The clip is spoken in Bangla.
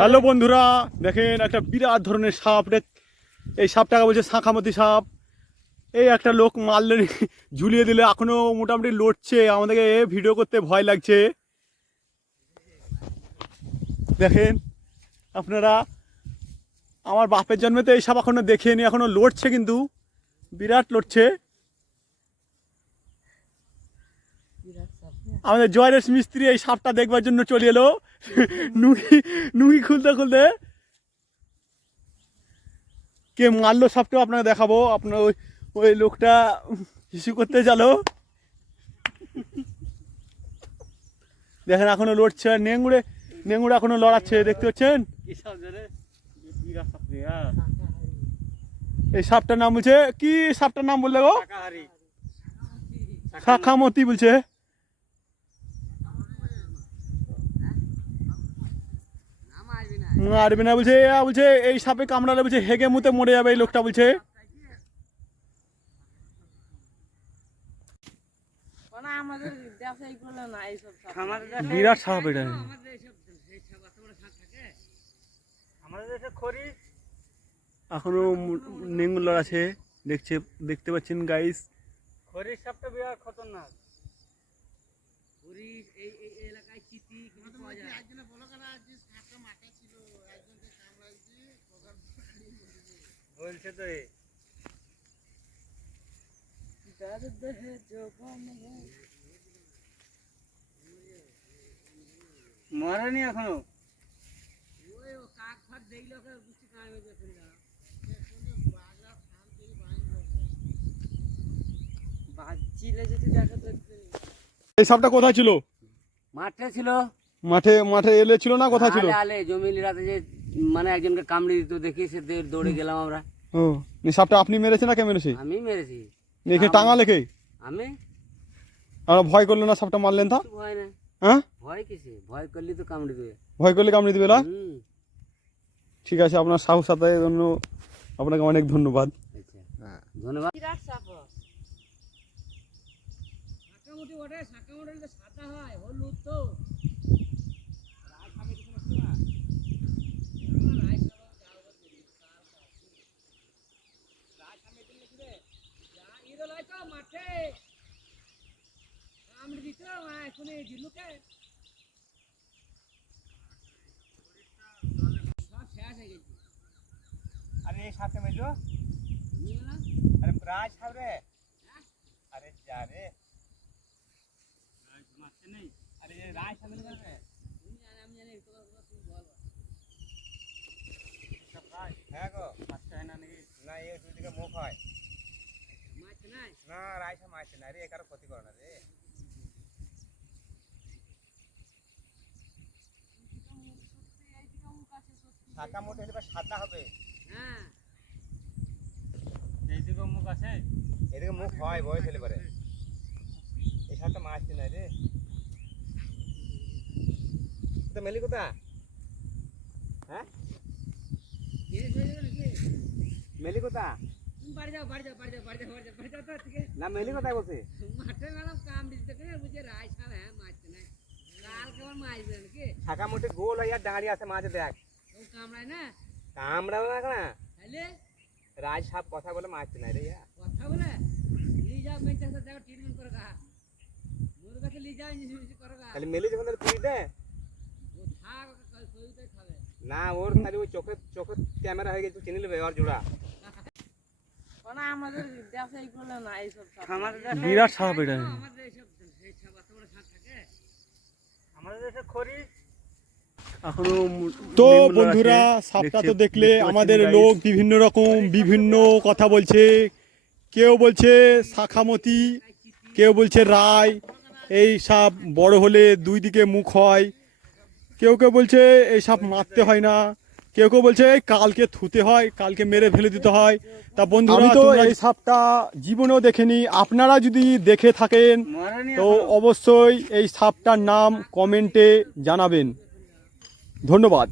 হ্যালো বন্ধুরা, দেখেন একটা বিরাট ধরনের সাপ। এই সাপটাকে বলছে শাঁখামতি সাপ। এই একটা লোক মারলে ঝুলিয়ে দিলে এখনো মোটামুটি লড়ছে। আমাদেরকে ভিডিও করতে ভয় লাগছে। দেখেন আপনারা, আমার বাপের জন্মেতে এই সাপ এখনো দেখিনি, এখনো লড়ছে, কিন্তু বিরাট লড়ছে। আমাদের জয়রেশ মিস্ত্রি এই সাপটা দেখবার জন্য চলে এলো নুঙ্গি খুলতে খুলতে। কে মারলো সাপটাও আপনাকে দেখাবো। আপনার ওই লোকটা হিসু করতে গেলো, দেখেন এখনো লড়ছে। আর নেঙ্গুড়ে এখনো লড়াচ্ছে, দেখতে পাচ্ছেন। এই সাপটার নাম বলছে কি? সাপটার নাম বললে গো? শাঁখামতি বলছে। মারবে না বলছে, বলছে এই সাপে কামড়ালে বলছে হেগে মুতে মরে যাবে এই লোকটা বলছে। বিরাট সাপ এটা। এখনো নেঙ্গুলার আছে, দেখতে পাচ্ছেন গাইস। খরির সাপটা বিরাট খতরনাক। বলছে তো মরেনি এখনো। এই সাপটা কোথায় ছিল? মাঠে ছিল। মাঠে এলে ছিল না? কোথায় ছিল? আলে জমিলি রাতে যে মানে একজনকে কামড়ে দিত দেখি, সে দৌড়ে গেলাম আমরা। ও, সাপটা আপনি মেরেছেন না কে মেরেছে? আমি মেরেছি। দেখে টাঙা লেখে আমি। আর ভয় করলো না সাপটা মারলেন? তা ভয় না। হ্যাঁ, ভয় কিসে? ভয় করলে তো কামড়ে দেবে। ভয় করলে কামড়ে দিবে না? ঠিক আছে, আপনার সাহসের জন্য আপনাকে অনেক ধন্যবাদ। ধন্যবাদ। अरे साथे में जो अरे राज साहब रे, अरे जा रे राज मारते नहीं। अरे ये राज साहब ने रे हम जाने तो सब राज है को मारते है ना नहीं ना। ये दूसरे का मुख है मारते नहीं ना। राज साहब मारते ना रे, एकार क्षति করে না রে। শাখা মোটে হলে সাদা হবে। হ্যাঁ, এইদিকে মুখ আছে, এদিকে মুখ হয় বয়স হলে পারে। এই সাপটা মারছে না রে। তো মেলি কোথা? হ্যাঁ, মেলি কোথা? বাড়ি যাও না। মেলি কোথায় বসে? মাঠে ম্যাডাম কাম দিতে করে বুঝে রাই সাহেব। হ্যাঁ, মারছে না কাল কেমন মারবে নাকি? শাখা মোটে গোল হইয়া দাঁড়িয়ে আছে মাঝে, দেখ কামড়ায় না। কামড়াবে না কেন? তাহলে রাজ সাহেব কথা বলে মারছে না রে। কথা বলে লি যাও মেন্টাস দাও, ট্রিটমেন্ট করে গা মোর কাছে লি যাও, ইনজেকশন করে গা। তাহলে মেলি যখন পুরি দে ও থাক, কাল কইতে খাবে না। ওর খালি ওই চোখে ক্যামেরা হয়ে গেছে, চিনি নেবে আর জোড়া। কোন আমাদের দেশে এইগুলো না, এই সব আমাদের দেশে বিরাট সাপ এটা। আমাদের এই সব এই সাপ এত বড় সাপ থাকে আমাদের দেশে। খরি এখনো তো বন্ধুরা, সাপটা তো দেখলে আমাদের লোক বিভিন্ন রকম বিভিন্ন কথা বলছে। কেউ বলছে শাঁখামতি, কেউ বলছে রায়। এই সাপ বড় হলে দুই দিকে মুখ হয়। কেউ বলছে এই সাপ মারতে হয় না। কেউ বলছে কালকে থুতে হয়, কালকে মেরে ফেলে দিতে হয়। তা বন্ধুরা, আমি তো এই সাপটা জীবনেও দেখিনি। আপনারা যদি দেখে থাকেন তো অবশ্যই এই সাপটার নাম কমেন্টে জানাবেন। ধন্যবাদ।